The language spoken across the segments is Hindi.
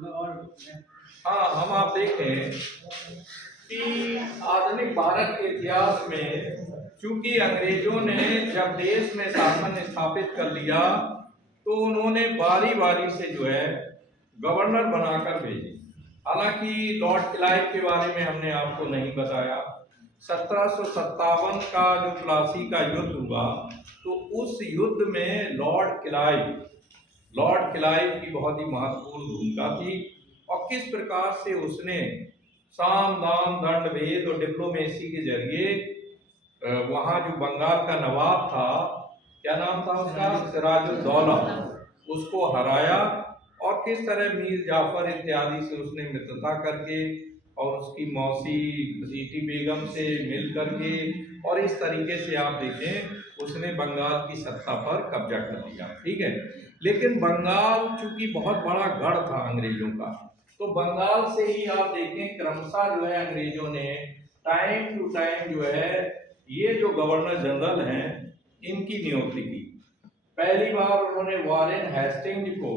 हाँ, हम आप देखें कि आधुनिक भारत के इतिहास में चूंकि अंग्रेजों ने जब देश में शासन स्थापित कर लिया तो उन्होंने बारी बारी से जो है गवर्नर बनाकर भेजे। हालांकि लॉर्ड क्लाइव के बारे में हमने आपको नहीं बताया। 1757 का जो प्लासी का युद्ध हुआ तो उस युद्ध में लॉर्ड क्लाइव की बहुत ही महत्वपूर्ण भूमिका थी और किस प्रकार से उसने साम दाम दंड भेद और डिप्लोमेसी के जरिए वहाँ जो बंगाल का नवाब था, क्या नाम था उसका, सिराजुद्दौला, उसको हराया और किस तरह मीर जाफर इत्यादि से उसने मित्रता करके और उसकी मौसी घसीटी बेगम से मिल करके और इस तरीके से आप देखें उसने बंगाल की सत्ता पर कब्जा कर लिया। ठीक है, लेकिन बंगाल चूंकि बहुत बड़ा गढ़ था अंग्रेजों का, तो बंगाल से ही आप देखें क्रमशः जो है अंग्रेजों ने टाइम टू टाइम जो है ये जो गवर्नर जनरल हैं इनकी नियुक्ति की। पहली बार उन्होंने वॉरेन हेस्टिंग्स को,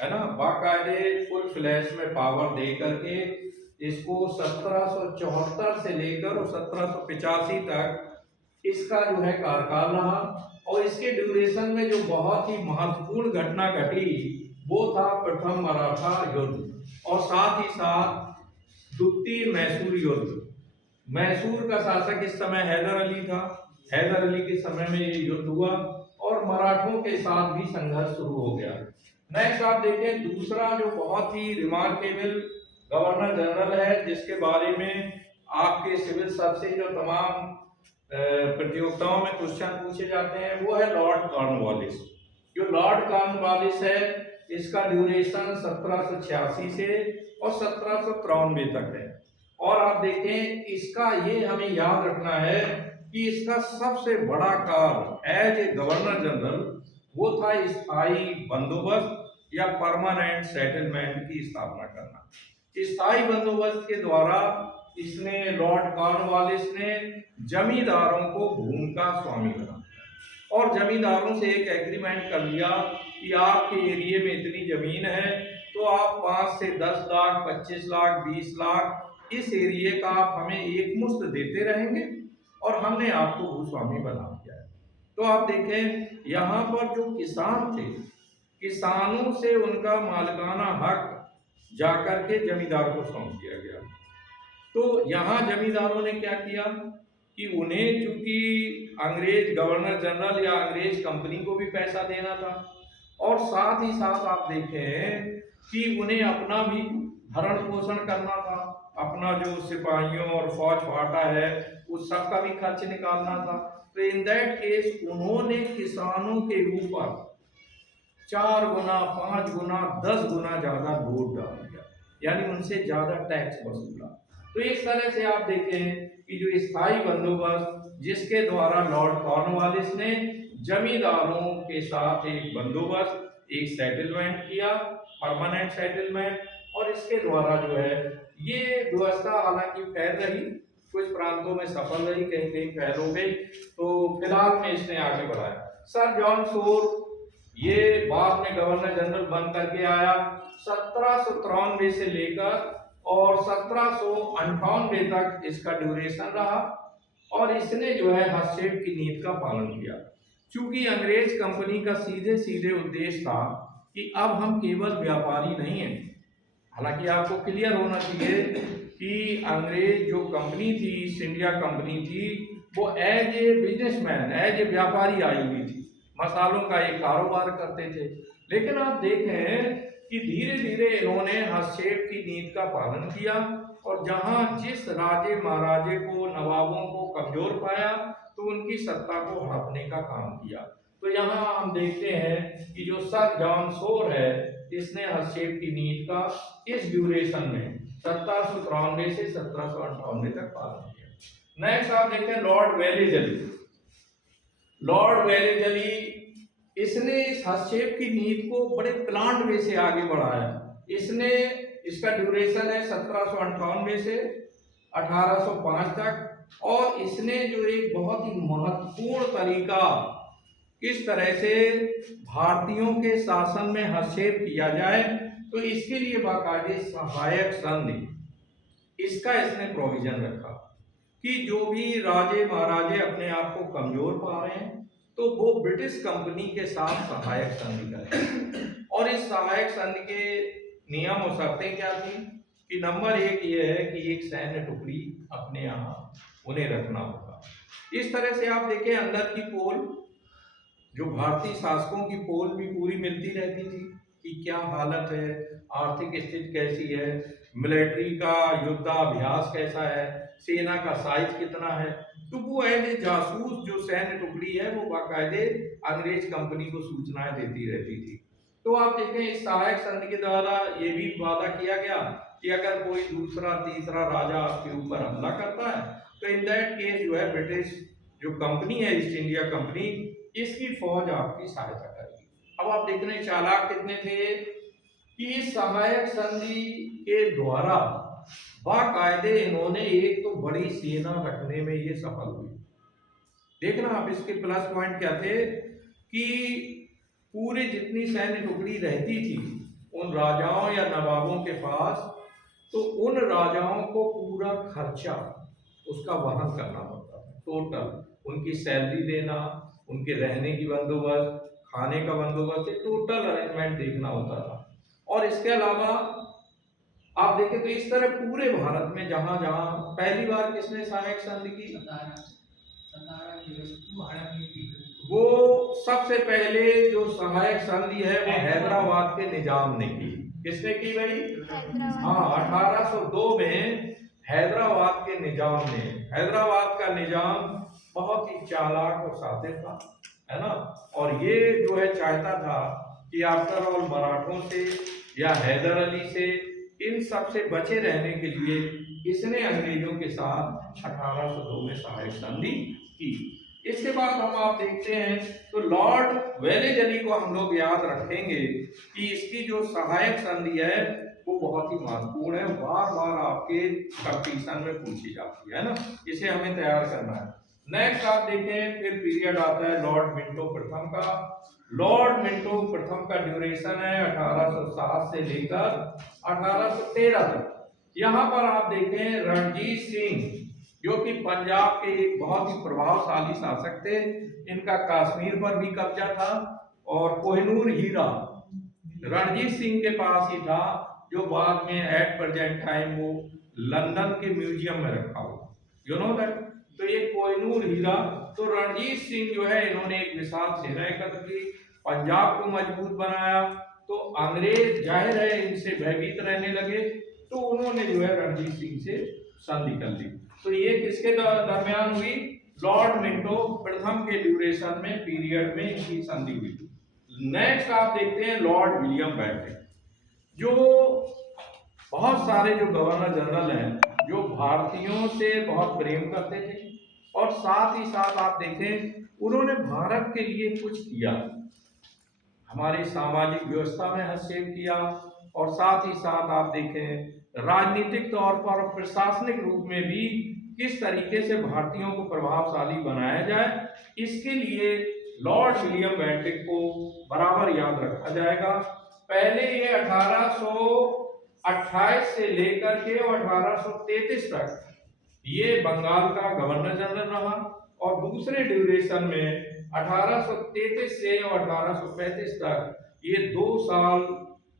है ना, बाकायदे फुल फ्लैश में पावर दे करके इसको 1774 से लेकर 1785 तक इसका जो है कार्यकाल रहा और इसके ड्यूरेशन में जो बहुत ही महत्वपूर्ण घटना घटी वो था प्रथम मराठा युद्ध और साथ ही साथ द्वितीय मैसूर युद्ध। मैसूर का शासक इस समय हैदर अली था। हैदर अली के समय में ये युद्ध हुआ और मराठों के साथ भी संघर्ष शुरू हो गया। नेक्स्ट आप देखें दूसरा जो बहुत ही रिमार्केबल गवर्नर जनरल है जिसके बारे में आपके सिविल सर्विस जो तमाम प्रतियोगिताओं में क्वेश्चन पूछे जाते हैं वो है लॉर्ड कॉर्नवालिस। जो लॉर्ड कॉर्नवालिस है इसका ड्यूरेशन 1786 से और 1793 तक है और आप देखें इसका ये हमें याद रखना है कि इसका सबसे बड़ा कार्य एज ए गवर्नर जनरल वो था स्थायी बंदोबस्त या परमानेंट सेटलमेंट की स्थापना करना। स्थायी बंदोबस्त के द्वारा इसने लॉर्ड कॉर्नवालिस ने जमींदारों को भूमि का स्वामी बना और जमींदारों से एक एग्रीमेंट कर लिया कि आपके एरिया में इतनी जमीन है तो आप 5 से 10 लाख 25 लाख 20 लाख इस एरिया का आप हमें एक मुश्त देते रहेंगे और हमने आपको भूस्वामी बना दिया है। तो आप देखें यहाँ पर जो किसान थे, किसानों से उनका मालिकाना हक जाकर के जमींदार को सौंप दिया गया। तो यहाँ जमींदारों ने क्या किया कि उन्हें चूंकि अंग्रेज गवर्नर जनरल या अंग्रेज कंपनी को भी पैसा देना था और साथ ही साथ आप देखें कि उन्हें अपना भी भरण पोषण करना था, अपना जो सिपाहियों और फौज फाटा है उस सब का भी खर्च निकालना था। तो इन दैट केस उन्होंने किसानों के ऊपर 4 गुना 5 गुना 10 गुना ज्यादा लोड डाल दिया, यानी उनसे ज्यादा टैक्स वसूला। तो इस तरह से आप देखें कि जो स्थायी बंदोबस्त जिसके द्वारा लॉर्ड कॉर्नवालिस ने जमींदारों के साथ एक बंदोबस्त एक सेटलमेंट किया, परमानेंट सेटलमेंट, और इसके द्वारा जो है ये व्यवस्था हालांकि फैल रही, कुछ प्रांतों में सफल रही, कहीं कहीं फैल हो गई, तो फिलहाल में इसने आगे बढ़ाया। सर जॉन शोर ये बाद में गवर्नर जनरल बन करके आया 1793 से लेकर और 1798 तक इसका ड्यूरेशन रहा और इसने जो है हस्तक्षेप की नीति का पालन किया। चूंकि अंग्रेज कंपनी का सीधे सीधे उद्देश्य था कि अब हम केवल व्यापारी नहीं हैं। हालांकि आपको क्लियर होना चाहिए कि अंग्रेज जो कंपनी थी, ईस्ट इंडिया कंपनी थी, वो as a businessman, as a व्यापारी आई हुई थी, मसालों का एक कारोबार करते थे। लेकिन आप देखें कि धीरे धीरे इन्होंने हस्तक्षेप की नीति का पालन किया और जहां जिस राजे महाराजे को, नवाबों को कमजोर पाया तो उनकी सत्ता को हड़पने का काम किया। तो यहाँ हम देखते हैं कि जो सर जॉन शोर है इसने हस्तक्षेप की नीति का इस ड्यूरेशन में 1793 से 1798 तक पालन किया। नेक्स्ट आप देखते हैं लॉर्ड वेलेजली। लॉर्ड वेलेजली इसने इस हस्तक्षेप की नीति को बड़े प्लांट वे से आगे बढ़ाया। इसने इसका ड्यूरेशन है 1798 से 1805 तक और इसने जो एक बहुत ही महत्वपूर्ण तरीका किस तरह से भारतीयों के शासन में हस्तक्षेप किया जाए तो इसके लिए बाकायदे सहायक संधि इसका इसने प्रोविजन रखा कि जो भी राजे महाराजे अपने आप को कमजोर पा रहे हैं तो वो ब्रिटिश कंपनी के साथ सहायक संधि करें। और इस सहायक संधि के नियम और शर्तें क्या थी कि नंबर एक ये है कि एक सैन्य टुकड़ी अपने यहाँ उन्हें रखना होगा। इस तरह से आप देखें अंदर की पोल, जो भारतीय शासकों की पोल भी पूरी मिलती रहती थी कि क्या हालत है, आर्थिक स्थिति कैसी है, मिलिट्री का युद्धाभ्यास कैसा है, सेना का साइज कितना है। तो वो एज जासूस जो सैन्य टुकड़ी है वो बाकायदे अंग्रेज कंपनी को सूचनाएं देती रहती थी। तो आप देखें इस सहायक संधि के द्वारा ये भी वादा किया गया कि अगर कोई दूसरा तीसरा राजा आपके ऊपर हमला करता है तो इन दैट केस जो है ब्रिटिश जो कंपनी है ईस्ट इंडिया कंपनी, इसकी फौज आपकी सहायता करेगी। अब आप देख रहे हैं चालाक कितने थे कि इस सहायक संधि के द्वारा बाकायदे इन्होंने एक तो बड़ी सेना रखने में ये सफल हुई। देखना आप इसके प्लस पॉइंट क्या थे कि पूरी जितनी सैन्य टुकड़ी रहती थी उन राजाओं या नवाबों के पास, तो उन राजाओं को पूरा खर्चा उसका वहन करना पड़ता था। टोटल उनकी सैलरी देना, उनके रहने की बंदोबस्त, खाने का बंदोबस्त, टोटल अरेंजमेंट देखना होता था। और इसके अलावा आप देखें तो इस तरह पूरे भारत में जहां जहां पहली बार किसने सहायक संधि की, वो सबसे पहले जो सहायक संधि है वो हैदराबाद के निजाम ने की। किसने की भाई? हाँ, 1802 में हैदराबाद के निजाम ने। हैदराबाद का निजाम बहुत ही चालाक और शातिर था, है ना। और ये जो है चाहता था कि आफ्टर ऑल मराठों से या हैदर अली से इन सब से बचे रहने के लिए इसने अंग्रेजों के साथ 1802 में सहायक संधि की। इसके बाद हम आप देखते हैं तो लॉर्ड वेलेजली को हम लोग याद रखेंगे कि इसकी जो सहायक संधि है वो बहुत ही महत्वपूर्ण है, बार बार आपके कंपटीशन में पूछी जाती है ना, इसे हमें तैयार करना है। नेक्स्ट आप देखें फिर पीरियड आता है लॉर्ड मिंटो प्रथम का। लॉर्ड मिंटो प्रथम का ड्यूरेशन है 1807 से लेकर 1813 तक। यहाँ पर आप देखें रणजीत सिंह जो कि पंजाब के एक बहुत ही प्रभावशाली शासक थे, इनका कश्मीर पर भी कब्जा था और कोहिनूर हीरा रणजीत सिंह के पास ही था, जो बाद में एट प्रेजेंट टाइम वो लंदन के म्यूजियम में रखा हुआ, यू नो दैट। तो ये कोहिनूर हीरा, तो रणजीत सिंह जो है इन्होंने एक विशाल सेना एकत्र की, पंजाब को मजबूत बनाया, तो अंग्रेज जाहिर है इनसे भयभीत रहने लगे, तो उन्होंने जो है रणजीत सिंह से संधि कर ली। तो ये किसके दरमियान हुई? लॉर्ड मिंटो प्रथम के ड्यूरेशन में पीरियड में इनकी संधि हुई। नेक्स्ट आप देखते हैं लॉर्ड विलियम बेंटिक, जो बहुत सारे जो गवर्नर जनरल हैं जो भारतीयों से बहुत प्रेम करते थे और साथ ही साथ आप देखें उन्होंने भारत के लिए कुछ किया, हमारी सामाजिक व्यवस्था में हस्तक्षेप किया और साथ ही साथ आप देखें राजनीतिक तौर पर और प्रशासनिक रूप में भी किस तरीके से भारतीयों को प्रभावशाली बनाया जाए, इसके लिए लॉर्ड विलियम बेंटिक को बराबर याद रखा जाएगा। पहले ये 1828 से लेकर के 1833 तक ये बंगाल का गवर्नर जनरल रहा और दूसरे ड्यूरेशन में 1833 से 1835 तक ये 2 साल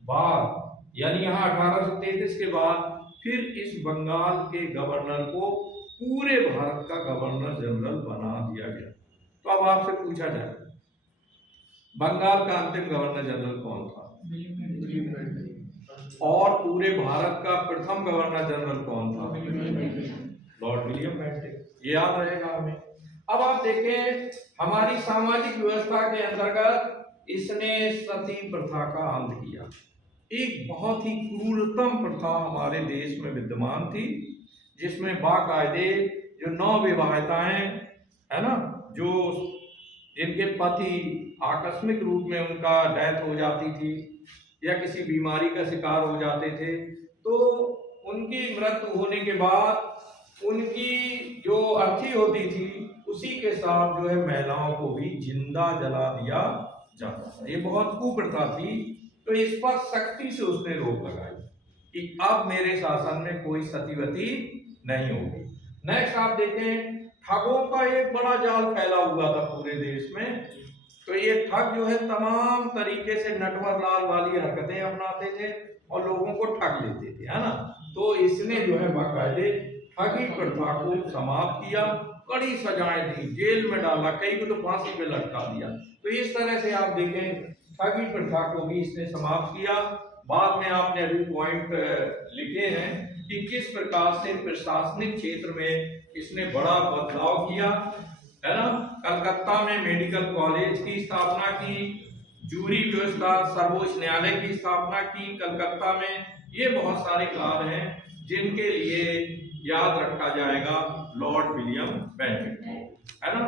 बाद, यानी यहाँ 1833 के बाद फिर इस बंगाल के गवर्नर को पूरे भारत का गवर्नर जनरल बना दिया गया। तो अब आपसे पूछा जाए बंगाल का अंतिम गवर्नर जनरल कौन था? और पूरे भारत का प्रथम गवर्नर जनरल कौन था? Lord William Bentinck. ये याद रहेगा हमें। अब आप देखें हमारी सामाजिक व्यवस्था के अंतर्गत इसने सती प्रथा का अंत किया। एक बहुत ही क्रूरतम प्रथा हमारे देश में विद्यमान थी, जिसमें बाकायदे जो नवविवाहिताएं है ना, जो जिनके पति आकस्मिक रूप में उनका डेथ हो जाती थी या किसी बीमारी का शिकार हो जाते थे, तो उनकी मृत्यु होने के बाद उनकी जो अर्थी होती थी उसी के साथ जो है महिलाओं को भी जिंदा जला दिया जाता था। ये बहुत कुप्रथा थी। तो इस पर सख्ती से उसने रोक लगाई कि अब मेरे शासन में कोई सतीवती नहीं होगी। नेक्स्ट आप देखें, ठगों का एक बड़ा जाल फैला हुआ था पूरे देश में। तो ये ठग जो है तमाम तरीके से नटवर लाल वाली हरकतें अपनाते थे और लोगों को ठग लेते थे, है ना। तो इसने जो है बाकायदे ठगी प्रथा को समाप्त किया, कड़ी सजाएं दी, जेल में डाला, कई को तो फांसी पे लटका दिया। तो इस तरह से आप देखें ठगी प्रथा को भी इसने समाप्त किया। बाद में आपने अभी पॉइंट लिखे हैं कि किस प्रकार से प्रशासनिक क्षेत्र में इसने बड़ा बदलाव किया, है ना। कलकत्ता में मेडिकल कॉलेज की स्थापना की, जूरी व्यवस्था, सर्वोच्च न्यायालय की स्थापना की कलकत्ता में। ये बहुत सारे कार्य हैं जिनके लिए याद रखा जाएगा लॉर्ड विलियम बेंटिक को, है ना।